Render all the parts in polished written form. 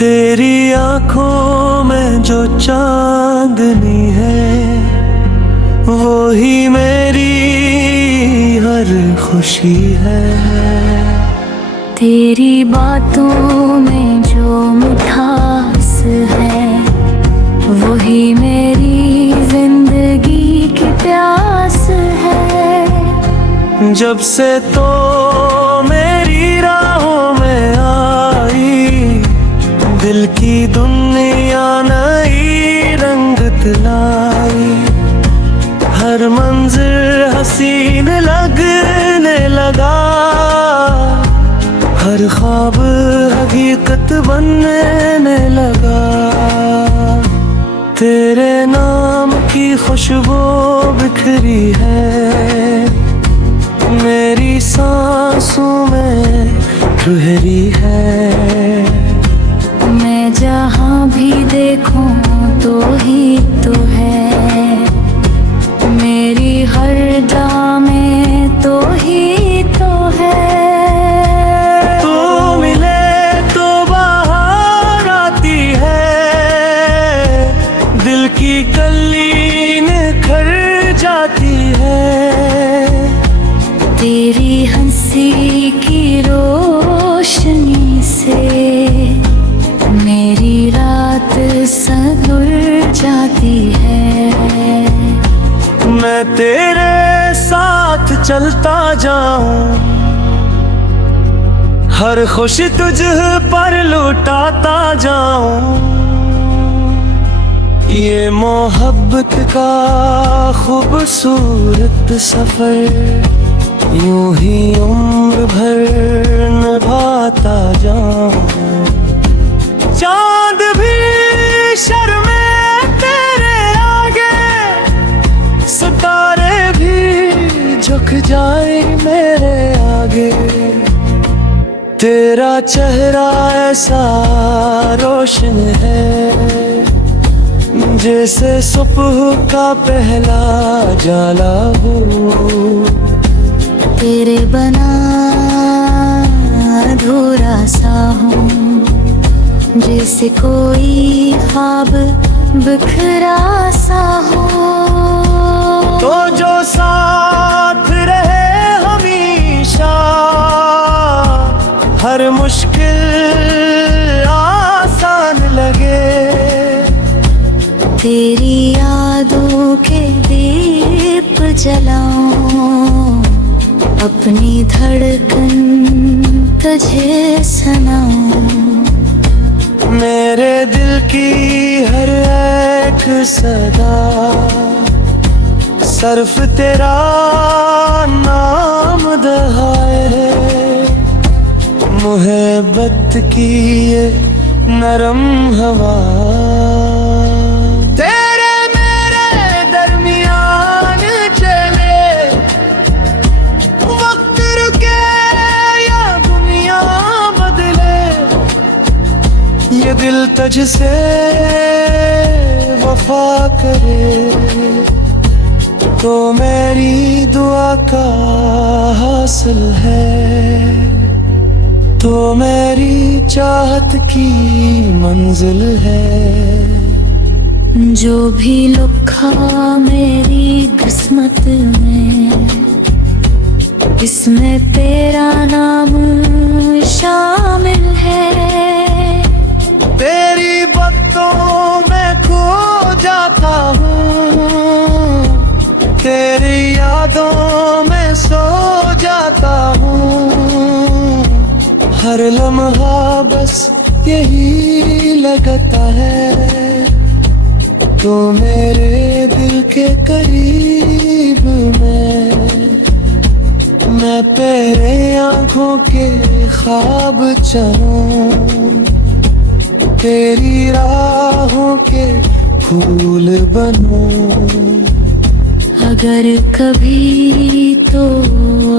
तेरी आंखों में जो चांदनी है वो ही मेरी हर खुशी है। तेरी बातों में जो मिठास है वो ही मेरी जिंदगी की प्यास है। जब से तो मेरी राहों में आई दिल की दुनिया नई रंगत लाई। हर मंज़िल हसीन लगने लगा, हर ख्वाब हकीकत बनने लगा। तेरे नाम की खुशबू बिखरी है, मेरी सांसों में ठहरी है। मैं जहाँ भी देखूं तो ही तो है, मेरी हर जा में तो ही तो है। तू मिले तो बाहर आती है, दिल की कली निखर जाती है। तेरी हंसी की रोशनी से मेरी रात संवर जाती है। मैं तेरे साथ चलता जाऊं, हर खुशी तुझ पर लुटाता जाऊं। ये मोहब्बत का खूबसूरत सफर यूं ही उम्र भर निभाता जाऊं। चांद भी शर्मे तेरे आगे, सितारे भी झुक जाए मेरे आगे। तेरा चेहरा ऐसा रोशन है जैसे सुबह का पहला जाला हो। तेरे बना अधूरा सा हूँ, जैसे कोई ख्वाब बिखरा सा हो। तो जो साथ रहे हमेशा, हर मुश्किल आसान लगे। तेरी यादों के दीप जलाऊं, अपनी धड़कन तुझे सुनाऊं। मेरे दिल की हर एक सदा सिर्फ तेरा नाम दहाए। मोहब्बत की ये नरम हवा तेरे मेरे दरमियान चले। वक्त रुके या दुनिया बदले, ये दिल तुझसे वफा करे तो मेरी दुआ का हासिल है। तो मेरी चाहत की मंजिल है। जो भी लिखा मेरी किस्मत में, इसमें तेरा नाम शामिल है। तेरी बातों में खो जाता हूँ, तेरी यादों में सो जाता हूँ। हर लम्हा बस यही लगता है, तो मेरे दिल के करीब मैं तेरे आँखों के ख्वाब चलूं, तेरी राहों के फूल बनूं। अगर कभी तो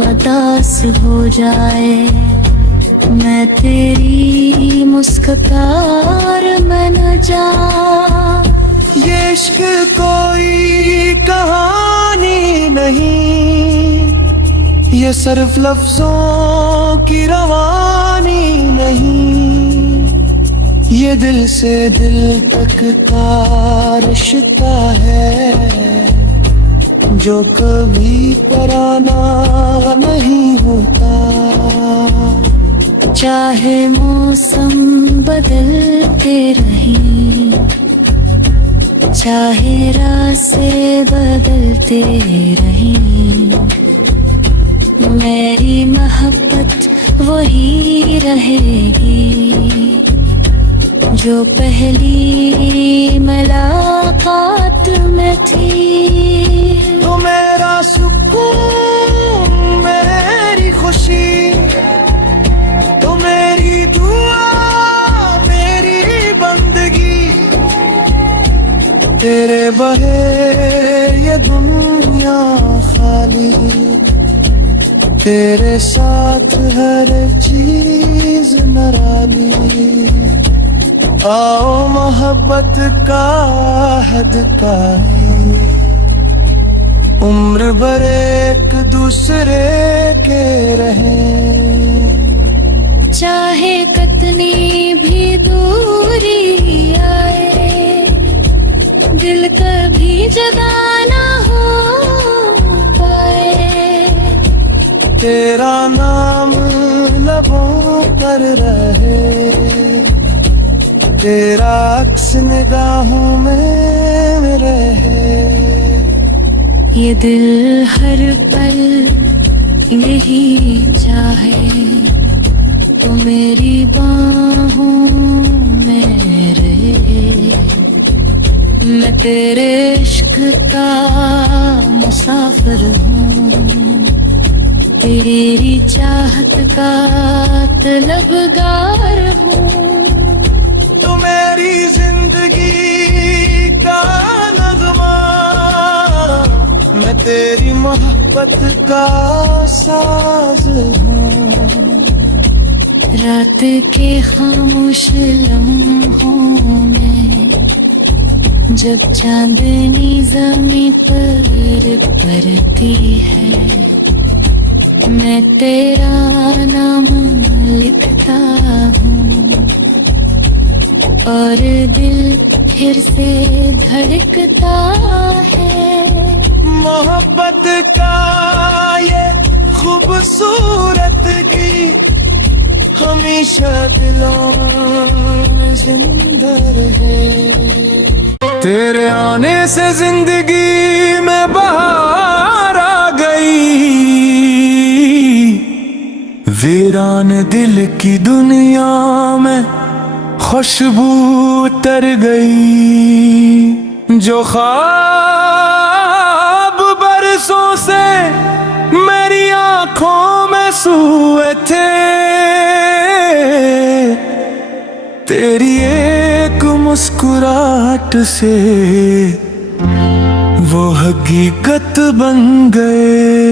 उदास हो जाए, मैं तेरी मुस्कुराहट में न जाऊं। ये इश्क कोई कहानी नहीं, ये सिर्फ लफ्जों की रवानी नहीं। ये दिल से दिल तक का रिश्ता है, जो कभी पराना नहीं होता। चाहे मौसम बदलते रहें, चाहे रास्ते बदलते रहें, मेरी मोहब्बत वही रहेगी जो पहली मुलाकात में थी। तो मेरा सुकून, मेरी खुशी, तो मेरी दुआ, मेरी बंदगी, तेरे बगैर ये दुनिया खाली, तेरे साथ हर चीज निराली। आओ मोहब्बत का हद का उम्र भर एक दूसरे के रहें। चाहे कितनी भी दूरी आए, दिल कभी जुदा ना हो पाए। तेरा नाम लबों पर रहे, तेरा अक्स निगाहों में रहे। ये दिल हर पल यही चाहे, तो मेरी बाहों में रहे। मैं तेरे इश्क का मुसाफिर हूँ, तेरी चाहत का तलबगार हूँ। तू मेरी जिंदगी का नगमा, मैं तेरी मोहब्बत का साज हूँ। रात के खामोश लम्हों में जब चांदनी ज़मीं पर पड़ती है, मैं तेरा नाम लिखता हूँ और दिल फिर से धड़कता है। मोहब्बत का ये खूबसूरत गीत हमेशा दिलों में जिंदा रहे। तेरे आने से जिंदगी में बहार आ गई, वीरान दिल की दुनिया में खुशबू उतर गई। जो ख्वाब बरसों से मेरी आंखों में सोए थे, तेरी एक मुस्कुराहट से वो हकीकत बन गए।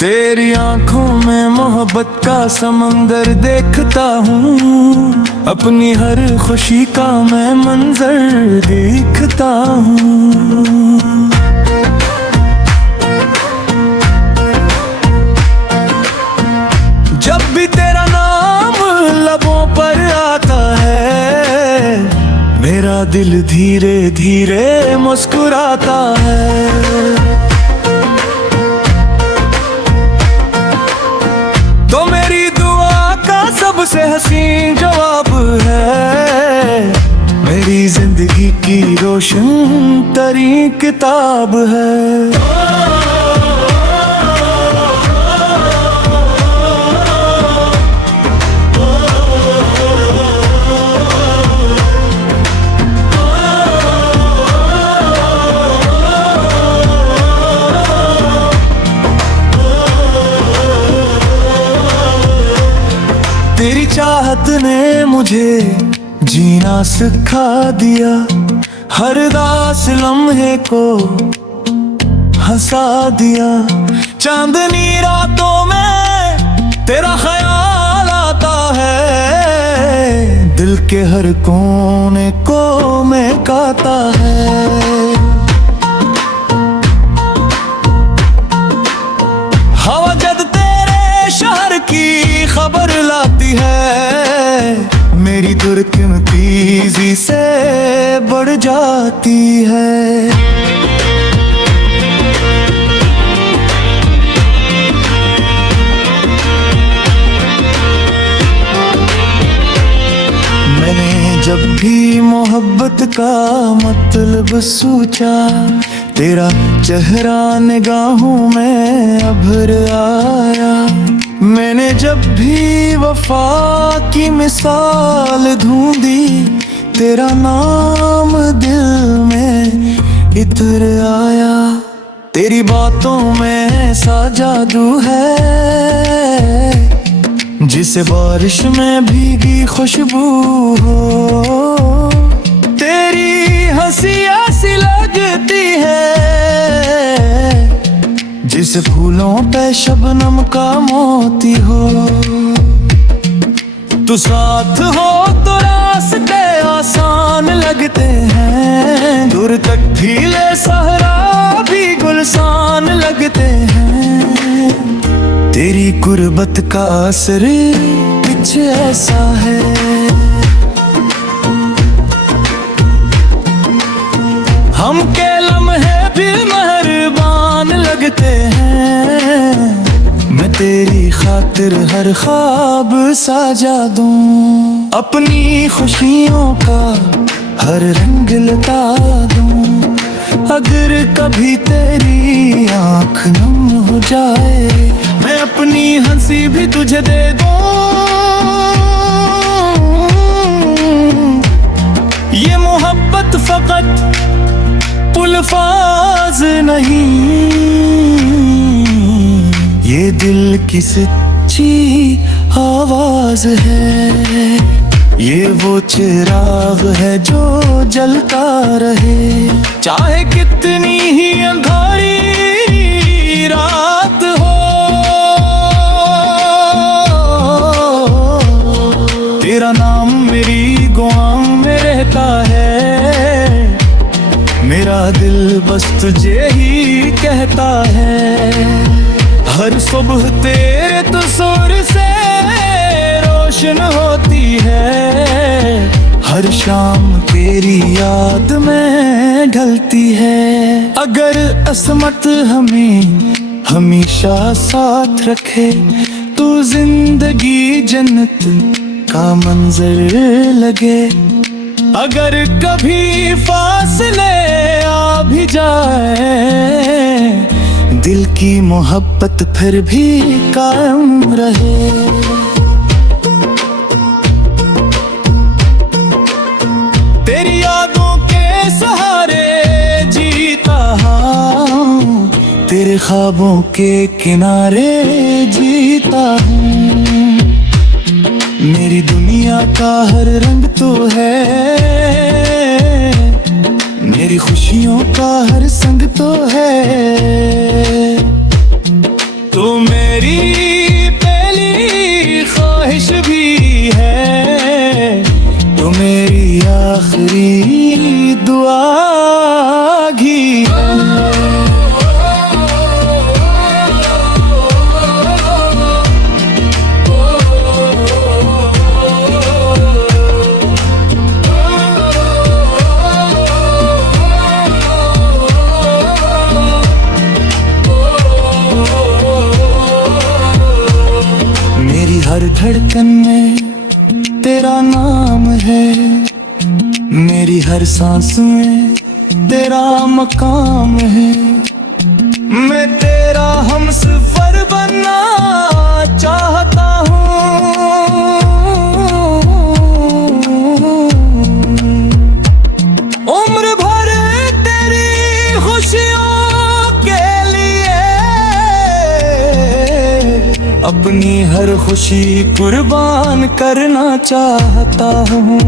तेरी आंखों में मोहब्बत का समंदर देखता हूँ, अपनी हर खुशी का मैं मंजर देखता हूँ। जब भी तेरा नाम लबों पर आता है, मेरा दिल धीरे धीरे मुस्कुराता है। तो मेरी दुआ का सबसे हसीन जवाब है, मेरी जिंदगी की रोशन तरी किताब है। तेरी चाहत ने मुझे जीना सिखा दिया, हर दास लम्हे को हंसा दिया। चांदनी रातों में तेरा ख्याल आता है, दिल के हर कोने को महकाता है। हवा जब तेरे शहर की खबर लाती है, मेरी धड़कन तेजी से बढ़ जाती है। मैंने जब भी मोहब्बत का मतलब सोचा, तेरा चेहरा निगाहों में अभर आया। मैंने जब भी वफा की मिसाल ढूंढी, तेरा नाम दिल में इतर आया। तेरी बातों में ऐसा जादू है जिसे बारिश में भीगी खुशबू हो। तेरी हंसी ऐसी लगती है जिसे फूलों पे शबनम का मोती हो। तू साथ हो तो रास्ते आसान लगते हैं, दूर तक भीले सहरा भी गुलसान लगते हैं। तेरी गुर्बत का असर कुछ ऐसा है, हम के लम्हे भी मेहरबान लगते हैं। मैं तेरी खातिर हर ख्वाब साजा दूं, अपनी खुशियों का हर रंग लता दूं। अगर कभी तेरी आँख नम हो जाए, मैं अपनी हंसी भी तुझे दे दूं। ये मोहब्बत फकत अल्फाज नहीं, ये दिल की सच्ची आवाज है। ये वो चिराग है जो जलता रहे, चाहे कितनी ही अंधारी रात हो। तेरा नाम मेरी गुआम में रहता है, मेरा दिल बस तुझे ही कहता है। हर सुबह तेरे तो सुर से रोशन होती है, हर शाम तेरी याद में ढलती है। अगर असमत हमें हमेशा साथ रखे, तो जिंदगी जन्नत का मंजर लगे। अगर कभी फासले आ भी जाए, दिल की मोहब्बत फिर भी कायम रहे। तेरी यादों के सहारे जीता हूँ, तेरे ख्वाबों के किनारे जीता हूँ। मेरी दुनिया का हर रंग तो है, मेरी खुशियों का हर संग तो है। तो मेरी पहली ख्वाहिश भी है, तो मेरी आखिरी दुआ भी है। हर धड़कन में तेरा नाम है, मेरी हर सांस में तेरा मकाम है। मैं तेरा हमसफर बनना चाहता हूँ, उम्र भर तेरी खुशियों के लिए अपनी हर खुशी कुर्बान करना चाहता हूँ।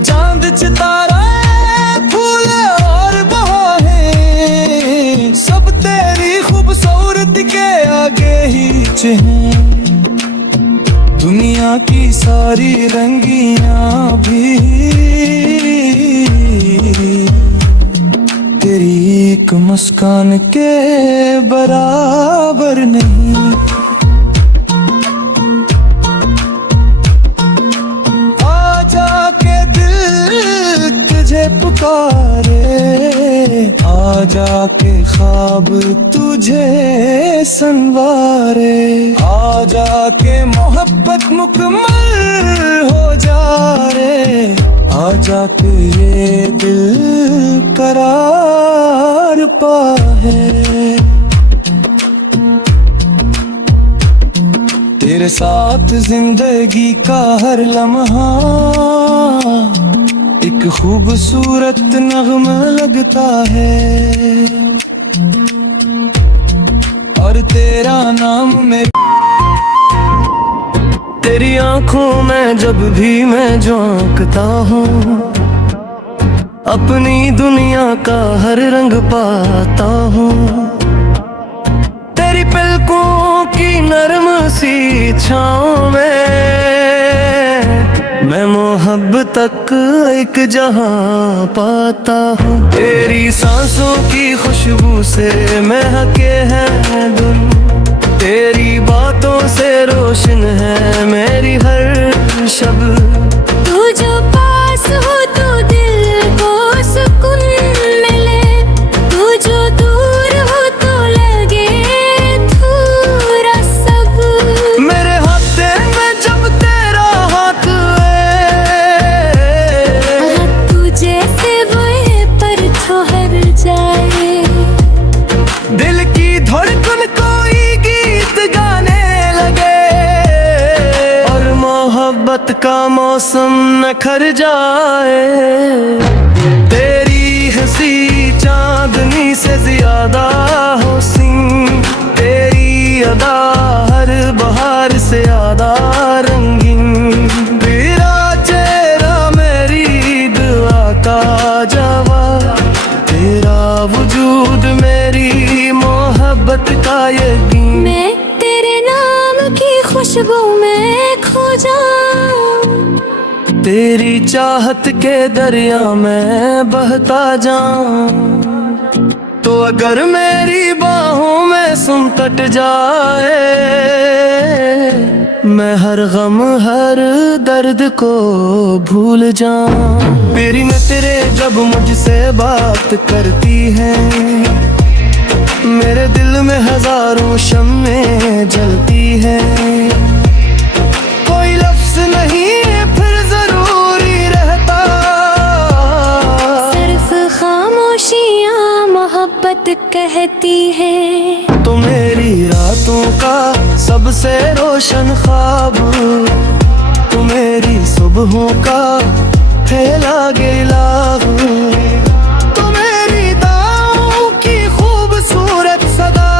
चांद सितारा फूल और बहारें सब तेरी खूबसूरत के आगे ही चहें। दुनिया की सारी रंगियां भी तेरी एक मुस्कान के बराबर नहीं। तुझे पुकारे, आ जाके ख्वाब तुझे संवारे, आ जाके मोहब्बत मुकम्मल हो जा रे, आ जाके ये दिल करार पाए। तेरे साथ जिंदगी का हर लम्हा एक खूबसूरत नगमा लगता है, और तेरा नाम मेरे तेरी आंखों में जब भी मैं झांकता हूँ, अपनी दुनिया का हर रंग पाता हूँ। तेरी पलकों की नरम सी छाँव में मैं मोहब्बत तक एक जहां पाता हूँ। तेरी सांसों की खुशबू से महके हैं दिल, तेरी बातों से रोशन है मेरी हर शब। तू जो पास हो तो दिल को सुकून मिले, तू जो दूर हो तो लगे थोड़ा सब। मेरे हाथे में जब तेरा हाथ है, तू जैसे वो पर ठहर जाए, दिल की धड़कन कोई गीत गाने लगे, और मोहब्बत का मौसम न खर जाए। तेरी हंसी चांदनी से ज्यादा हो सिंह, तेरी अदा हर बहार से ज्यादा रंगीन। तेरा चेहरा मेरी दुआ का जवाब, तेरा वजूद मेरी मोहब्बत का यकीन। मैं तेरे नाम की खुशबू में खो जाऊं, तेरी चाहत के दरिया में बहता जाऊं। तो अगर मेरी बाहों में सिमट जाए, मैं हर गम हर दर्द को भूल जाऊं। मेरी नजरें जब मुझसे बात करती हैं, मेरे दिल में हजारों शम्में जलती हैं। कोई लफ्ज नहीं फिर जरूरी रहता, सिर्फ खामोशियां मोहब्बत कहती है। तो मेरी रातों का सबसे रोशन ख्वाब, तो मेरी सुबहों का फैला गिलाब, तो मेरी दाओं की खूबसूरत सदा,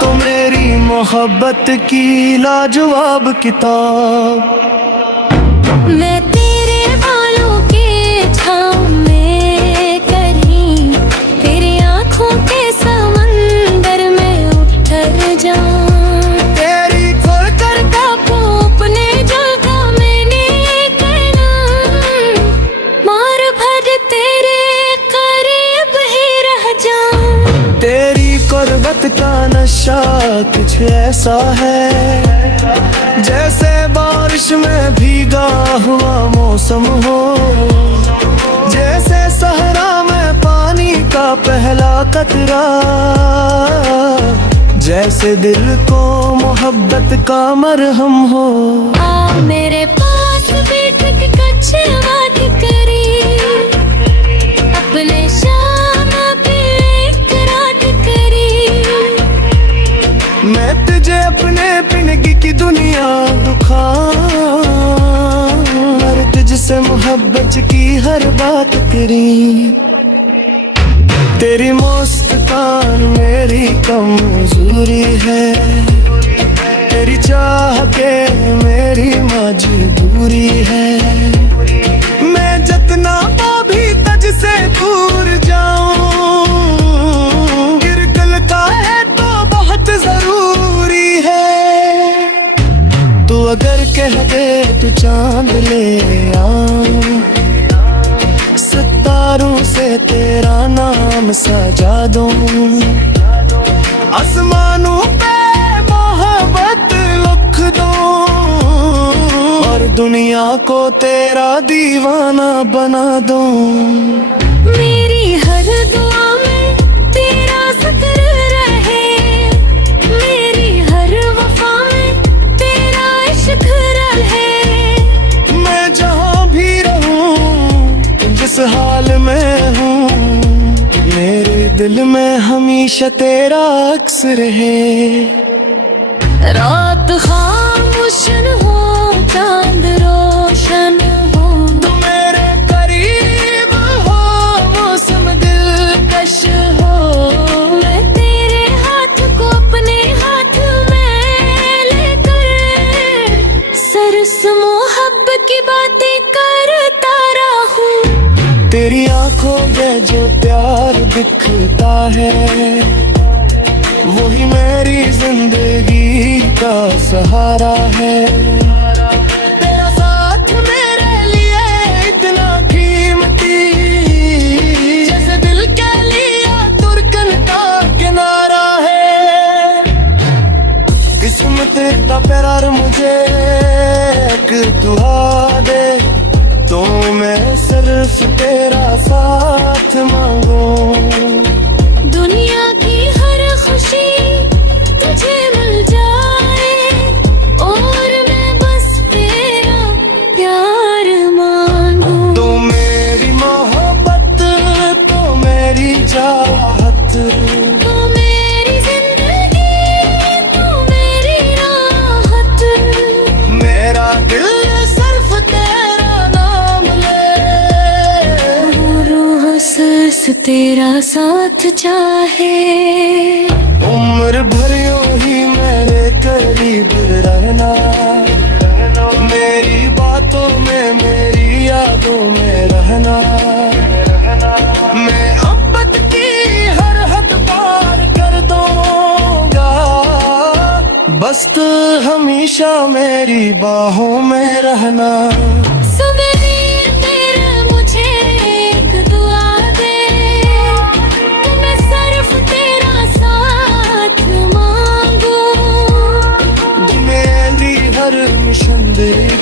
तो मेरी मोहब्बत की लाजवाब किताब। मैं तेरे बालों के छाँव में कहीं, तेरी आँखों के समंदर में उतर जाऊं। तेरी खोलकर अपने जगह मैंने करना, मार भर तेरे करीब ही रह जाऊं। तेरी कुर्बत का नशा कुछ ऐसा है, जैसे बारिश में भीगा हुआ मौसम हो, जैसे सहरा में पानी का पहला कतरा, जैसे दिल को मोहब्बत का मरहम हो। आ मेरे पास बैठ के कुछ बात करी, अपने शाम पे एक रात करी। मैं तुझे अपने पिनगी की दुनिया दुखाऊं, और तुझसे मोहब्बत की हर बात करी। तेरी मुस्कान मेरी कमजोरी है, तेरी चाह के मेरी मजबूरी है। मैं जितना भी तुझसे दूर जाऊं, गिरगल का है तो बहुत जरूरी है। तू अगर कह दे तो चांद ले आऊं, सितारों से तेरा नाम सजा दूं, आसमानों पे मोहब्बत लिख दूं, और दुनिया को तेरा दीवाना बना दूं। मेरी हर दुआ में तेरा जिक्र रहे, मेरी हर वफा में तेरा इश्क रहे। मैं जहाँ भी रहूं, जिस हाल में हूँ, मेरे दिल में हमेशा तेरा अक्स रहे। रात खामोश हो, चांद रोशन हो, तू मेरे करीब हो, मौसम दिलकश हो। मैं तेरे हाथ को अपने हाथ में लेकर सरस मोहब्बत की बातें करता रहूं। तेरी आंखों में जो प्यार दिखता है, वही मेरी जिंदगी का सहारा है। तेरा साथ मेरे लिए इतना कीमती, जैसे दिल के लिए तुरकन का किनारा है। किस्मत का प्यार मुझे एक दुआ दे, तो मैं सिर्फ तेरा साथ मांगूं। दुनिया की हर खुशी तुझे मिल जाए, और मैं बस तेरा प्यार मांगूं। तू मेरी मोहब्बत, तो मेरी चाहत, तू मेरी जिंदगी, तू मेरी राहत। मेरा दिल सिर्फ तेरा नाम ले, रूह सांस तेरा साथ चाहे। उम्र भर यूं ही मेरे करीब रहना, मेरी बातों में, मेरी यादों में रहना। मैं मोहब्बत की हर हद पार कर दूंगा, बस तू हमेशा मेरी बाहों में रहना। सुबह तेरा मुझे एक दुआ दे, कि मैं सिर्फ तेरा साथ मांगूं। मेरी हर मिशन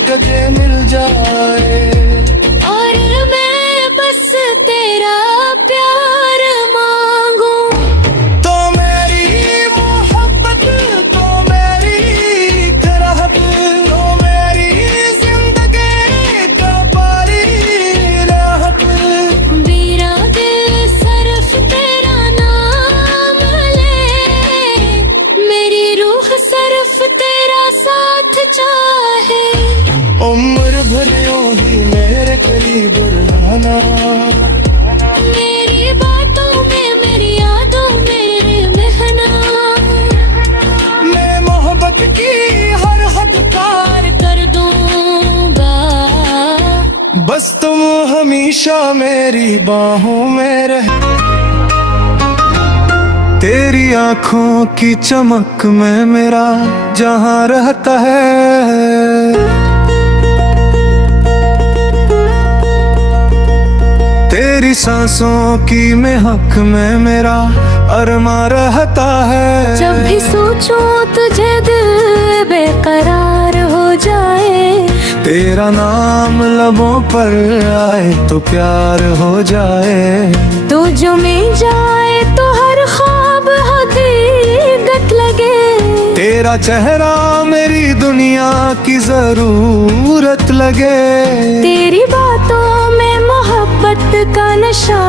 कदे मिल जाए, और मैं बस तेरा प्यार मांगूं। तो मेरी मोहब्बत, तो मेरी कराहत, तो मेरी जिंदगी का पारी राहत। मेरा दिल सिर्फ तेरा नाम ले, मेरी रूह सिर्फ तेरा साथ चाहे। उम्र भर यूं ही मेरे करीब रहना, मेरी बातों में, मेरी यादों में महना। मैं मोहब्बत की हर हद पार कर दूंगा, बस तुम हमेशा मेरी बाहों में रह। तेरी आंखों की चमक में मेरा जहां रहता है, तेरी सांसों की महक में मेरा अरमा रहता है। जब भी सोचूं तुझे दिल बेकरार हो जाए, तेरा नाम लबों पर आए तो प्यार हो जाए। तू जो में जाए तो हर ख्वाब हकीकत लगे। तेरा चेहरा मेरी दुनिया की जरूरत लगे। तेरी बातों में मोहब्बत का नशा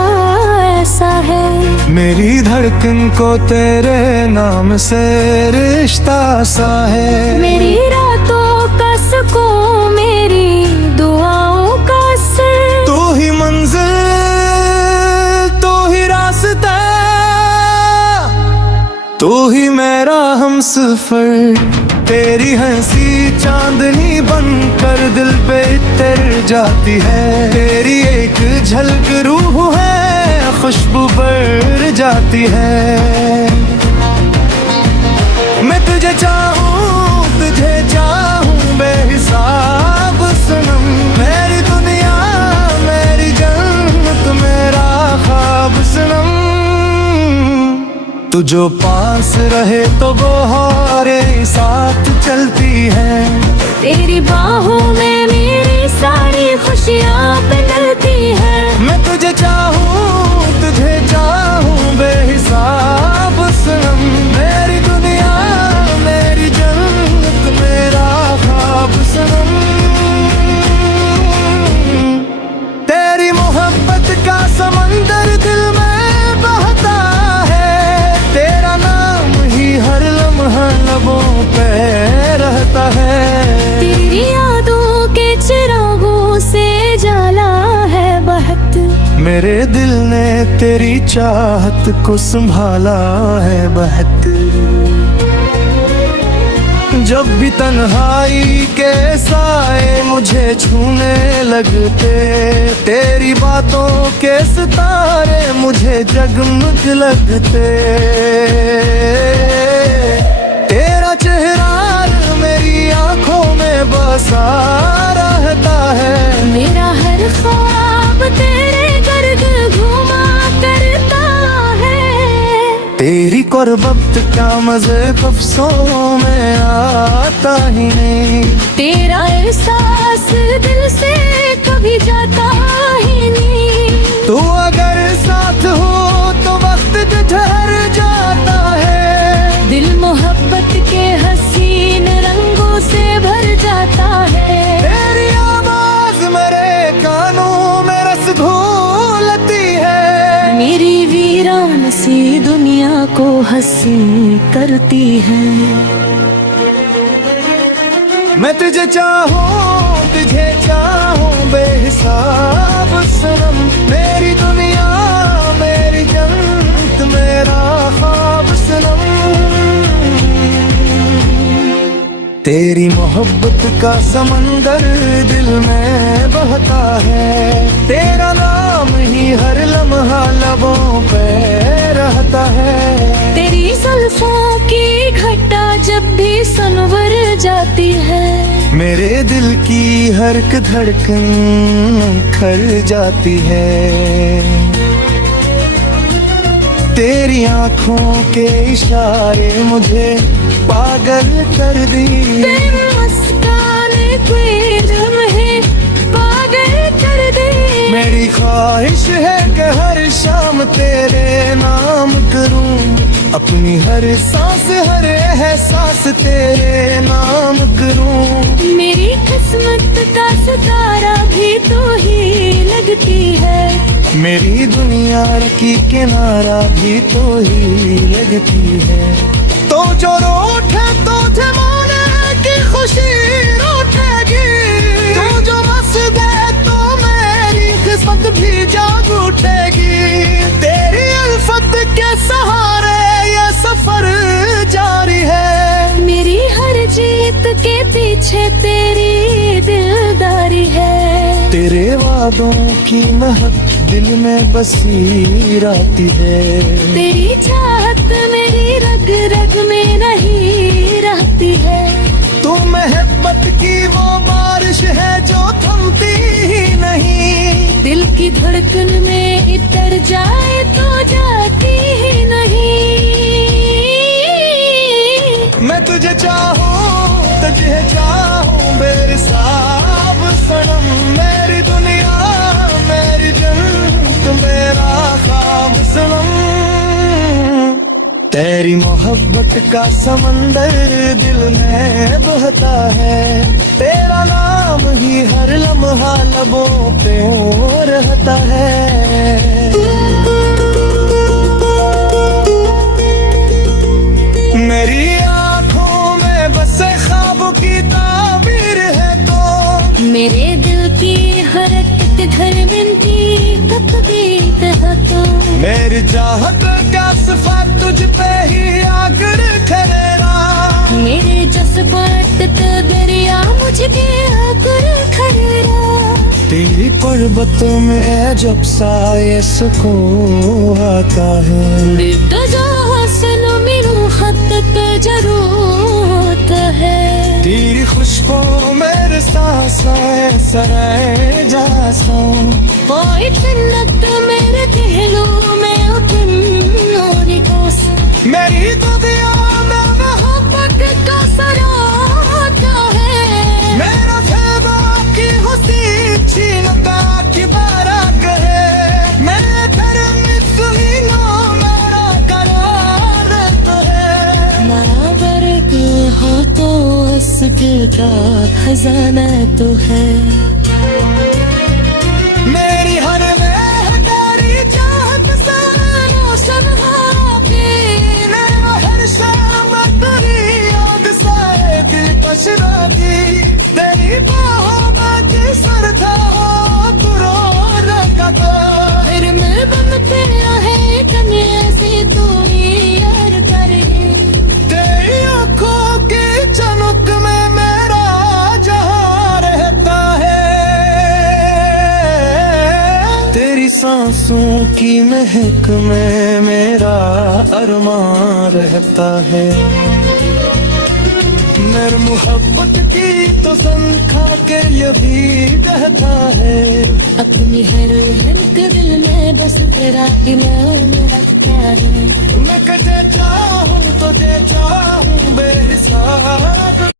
ऐसा है, मेरी धड़कन को तेरे नाम से रिश्ता सा है। मेरी रातों का सुकून, मेरी दुआओं का असर। तू ही मंजिल, तू ही रास्ता, तू ही मेरा हमसफर। तेरी हंसी चांदनी बनकर दिल पे उतर जाती है। तेरी एक झलक रूह है, खुशबू बढ़ जाती है। मैं तुझे चाहूं, तुझे चाहूं बेहिसाब सनम। मेरी दुनिया, मेरी जन्नत, मेरा ख्वाब सनम। तू जो पास रहे तो बहारें साथ चलती है। तेरी बाहों में मेरी सारी खुशियाँ बदलती है। मैं तुझे चाहूँ बेहिसाब सनम, मेरी दुनिया मेरी जन्नत मेरा ख्वाब सनम। तेरी मोहब्बत का समंदर दिल में बहता है, तेरा नाम ही हर लम्हा लबों पे रहता है। तेरी यादों के चिरागों से जाला है बहत, मेरे दिल ने तेरी चाहत को संभाला है बहत। जब भी तन्हाई के साए मुझे छूने लगते, तेरी बातों के सितारे मुझे जगमग लगते। तेरा चेहरा मेरी आंखों में बसा रहता है। मेरा हर ख्वाब तेरे गर्द घुमा करता है। तेरी कुर्बत का मजे अफसों में आता ही नहीं, तेरा एहसास दिल से कभी जाता ही नहीं। तू अगर साथ हो तो वक्त ठहर जाता है। दिल मोहब्बत के हसीन रंगों से भर जाता है। तेरी आवाज मेरे कानों में रस घोलती है, मेरी वीरान सी दुनिया को हंसी करती है। मैं तुझे चाहूँ बेहिसाब सनम, मेरी दुनिया मेरी जन्नत मेरा ख्वाब सनम। तेरी मोहब्बत का समंदर दिल में बहता है, तेरा नाम ही हर लम्हा लबों पे रहता है। तेरी जुल्फों की घटा जब भी सनवर जाती है, मेरे दिल की हर एक धड़कन खर जाती है। तेरी आंखों के इशारे मुझे पागल कर दिए। तेरी मुस्कान कोई लम्हे पागल कर दे। मेरी ख्वाहिश है कि हर शाम तेरे नाम करूं, अपनी हर सांस हर एहसास तेरे नाम करूं। मेरी किस्मत का सितारा भी तू ही लगती है, मेरी दुनिया की किनारा भी तो ही लगती है। तो जो रूठे तो जमाने की खुशी रूठेगी, तू जो बस दे तो मेरी किस्मत भी जाग उठेगी। तेरी अल्फत के सहारे ये सफर जारी है, मेरी हर जीत के पीछे तेरी दिलदारी है। तेरे वादों की महक दिल में बसी रहती है, तेरी चाहत मेरी रग रग में नहीं रहती है। तू मोहब्बत की वो बारिश है जो थमती ही नहीं, दिल की धड़कन में इतर जाए तो जाती ही नहीं। मैं तुझे चाहूँ बेहिसाब सनम, मेरी दुनिया मेरी जन्नत मेरा ख्वाब सनम। तेरी मोहब्बत का समंदर दिल में बहता है, तेरा नाम ही हर लम्हा लबों पे रहता है। मेरी आंखों में बसे ख्वाबों की ताबीर है तो, मेरे दिल की हरकत धर्मिंदी तकदीर है तो, मेरी चाहत का सिफात तुझ पे ही आकर खरेरा। मेरे जज्बात का दरिया मुझ पे आकर खरेरा। तेरी पर्वत में जब साए सुकून आता है, जरूरत है। तेरी खुशबू मेरे सांसें सराय जासूं, कोई ठंडक मेरे दिलों में उतरने को मेरी दुनिया में मोहब्बत का सराहता है, मेरा ख्वाबा की हुस्न छीनता की बारात है, मैं धर्म सुहीनो मेरा करार तो है, ना बरक हो तो उसके का खजाना तो है। मेरी हर में तेरी चाहत सानो शम्हा की, मेरा हर शाम तेरी याद साए दिल पशरा की, तेरी बाहों में सर था तू रो रखा था, फिर मैं बम तेरा है कमी ऐसी तू ही यार करे, तेरी आंखों की चमक में मेरा जहां रहता है, तेरी सांसों की महक में मेरा अरमान रहता है, मेरी मोहब्बत की तो संखा के लिए भी रहता है, अपनी हर हल्क दिल में बस तेरा इनाम रखता है। मैं कटे